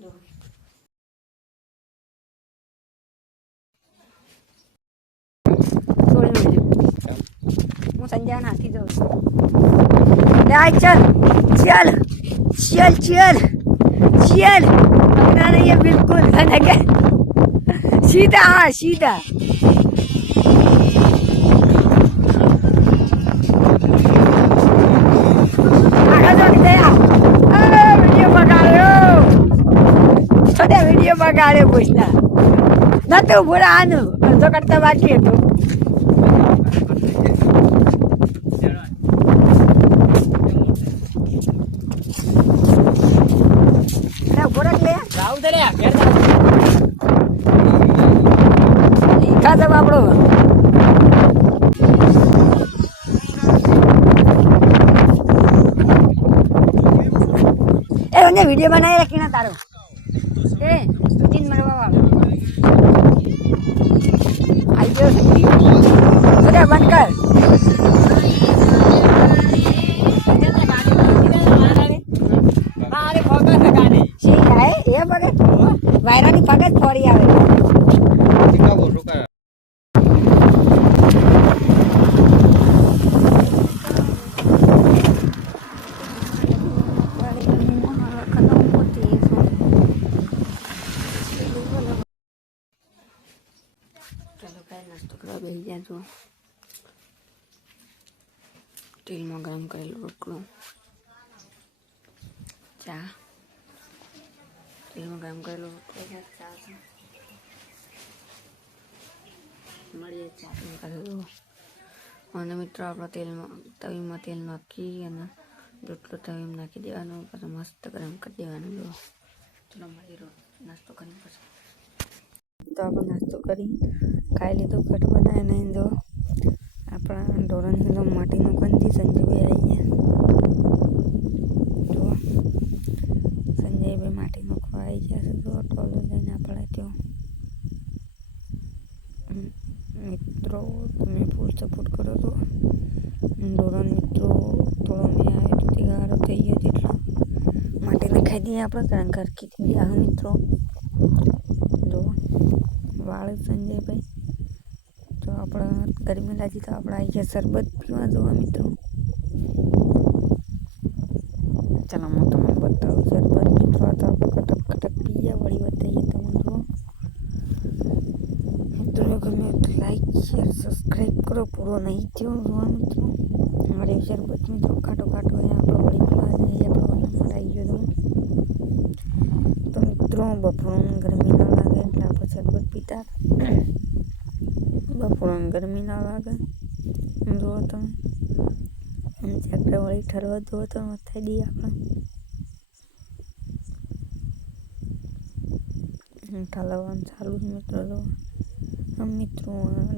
હું સંજય નાખી દઉં चल चल चल चल चल अपना नहीं है बिल्कुल सीधा हाँ सीधा वीडियो बगाड़े पूछना न तो बुरा आनु तो करता बाकी है तो सब आप लोग वीडियो बनाए रखी ना तारो ए 3 मरवा आई जो अरे बंद कर अरे फोकस लगाने सी है ये बगत वायरानी पगत फोड़ी आवे टिका बोल रुका तेल में गरम करेलो रोटलो चा तेल में गरम करेलो रोटलो चा મળીએ ચા કરેલો અને મિત્રો આપણે તવીમાં તેલ નાખી અને રોટલો તવીમાં નાખી દેવાનો પછી મસ્ત ગરમ કરી દેવાનું જો ચલો મળીએ નાસ્તો કરી પછી તો આપણે નાસ્તો કરી ખાઈ લીધું કટ બનાવે નહીં જો આપણા ઢોરણ માટીનું કંથી સંજયભાઈ આવી ગયા તો સંજયભાઈ માટીનું ખવાઈ ગયા છે તો ટોલો લઈને આપણે ત્યાં મિત્રો તમે ફૂલ સપોર્ટ કરો તો ઢોરણ મિત્રો થોડો મેં આવે તો તે ગારો થઈ ગયો જેટલો માટીને ખાઈ દઈએ આપણે કારણ ઘરકીથી આ મિત્રો જો વાળ સંજયભાઈ તો આપણે ગરમી લાગી તો આપણે આવી ગયા શરબત પીવા જોવા મિત્રો ચાલો હું તમને બતાવું શરબત મિત્રો તો આપણે કટક કટક પીએ વળી બતાવીએ તમે જો મિત્રો ગમે લાઈક શેર સબસ્ક્રાઈબ કરો પૂરો નહીં થયો જોવા મિત્રો મારે શરબત મિત્રો કાટો કાટો આપણે વળી પીવા જઈએ આપણે વળી આવી ગયો તો મિત્રો બપોરનું ગરમી ના લાગે એટલે આપણે શરબત પીતા બપોરનું ગરમી ના લાગે જુઓ તમે ચક્ર વળી ઠરવા જુઓ તો થઈ દઈએ આપણે ઠલવવાનું ચાલુ જ મિત્રો જો મિત્રો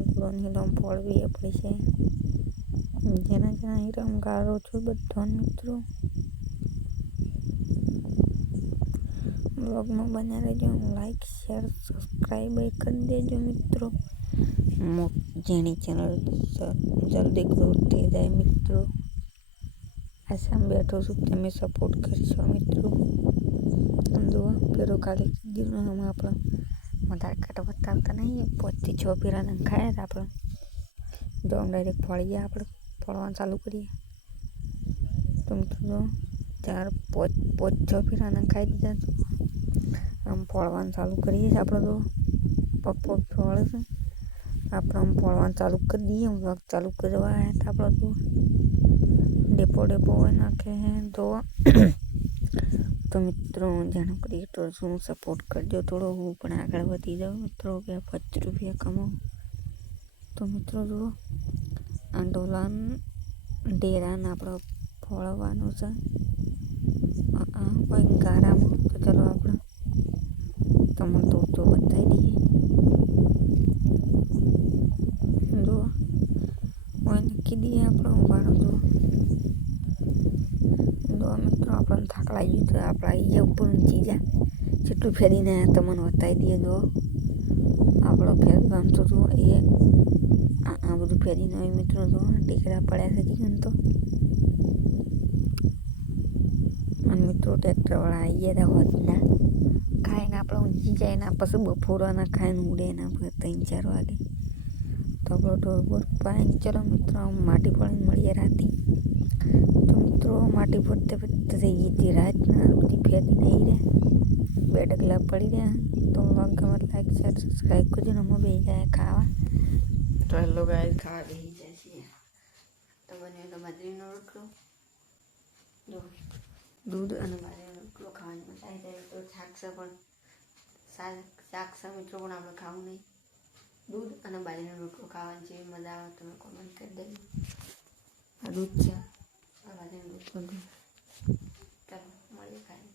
ગુળોની લમ પડવી પડશે જેના જેના હીરમ ગાળો છું બધા મિત્રો બ્લોગમાં બન્યા રહેજો લાઈક શેર સબસ્ક્રાઈબ કરી દેજો મિત્રો જેની ચેનલ જલ્દી ગ્રો થઈ જાય મિત્રો આસામ બેઠો છું તમે સપોર્ટ કરશો મિત્રો જુઓ પેલો ખાલી દીવનો આપણે વધારે કાંટો બતાવતા નહીં 5 થી 6 ફેરા ખાયા હતા આપણે જો ડાયરેક્ટ ફળીએ આપણે ફળવાનું ચાલુ કરીએ તો મિત્રો જો 4-5-6 ફેરા ખાઈ દીધા આમ ફળવાનું ચાલુ કરીએ છીએ આપણે તો પપ્પો ફળ છે આપણે આમ ફળવાનું ચાલુ કરી દઈએ વ્લોગ ચાલુ કરવા આવ્યા હતા આપણે તો ડેપો હોય નાખે હે તો મિત્રો જાણો ક્રિએટર શું સપોર્ટ કરજો થોડો હું પણ આગળ વધી જાઉં મિત્રો કે 5 રૂપિયા કમાઉં તો મિત્રો જુઓ આ ડોલાન ડેરાને આપણે ફોળવાનું છે આ ગારામાં તો ચલો આપણે તમને તો બતાવી દઈએ જુઓ નાખી દઈએ આપણે ઉભાનો જુઓ મિત્રો આપણને થાક લાગ્યું તો આપણે આવી ગયા ઉપર ઊંચી જા જેટલું ફેરીને તમને બતાવી દઈએ જો આપણો ફેરવાનું તો જુઓ એ આ બધું ફેરીને હોય મિત્રો જો ટીકડા પડ્યા છે જીવન તો અને મિત્રો ટ્રેક્ટરવાળા આવી ગયા હતા હોદના ખાઈને આપણે ઊંઘી જાય ને પછી બપોરના ખાઈને ઉડે ને આપણે 3-4 વાગે તો આપણો ઢોર પાઈને ચલો મિત્રો માટી ફોડીને મળીએ રાતે. તો મિત્રો માટી ફોડતે ફોડતે થઈ ગઈ હતી રાતના બધી ફેરી નહીં રહ્યા 2 ડગલા પડી રહ્યા. તો વ્લોગ ગમે લાઈક શેર સબસ્ક્રાઈબ કરજો ને અમે બેસી જાય ખાવા. તો હેલો ગાઈસ ખાવા બેસી જાય છીએ. તો બને તો બાજરીનો રોટલો દૂધ અને બાજરીનો રોટલો ખાવાની મજા આવી જાય. તો શાક પણ મિત્રો પણ આપણે ખાવું નહીં. દૂધ અને બાજરીનો રોટલો ખાવાની જેવી મજા આવે તમે કોમેન્ટ કરી દેજો. આ દૂધ છે આ બાજરીનો રોટલો. ચાલો મળીએ ખાઈ.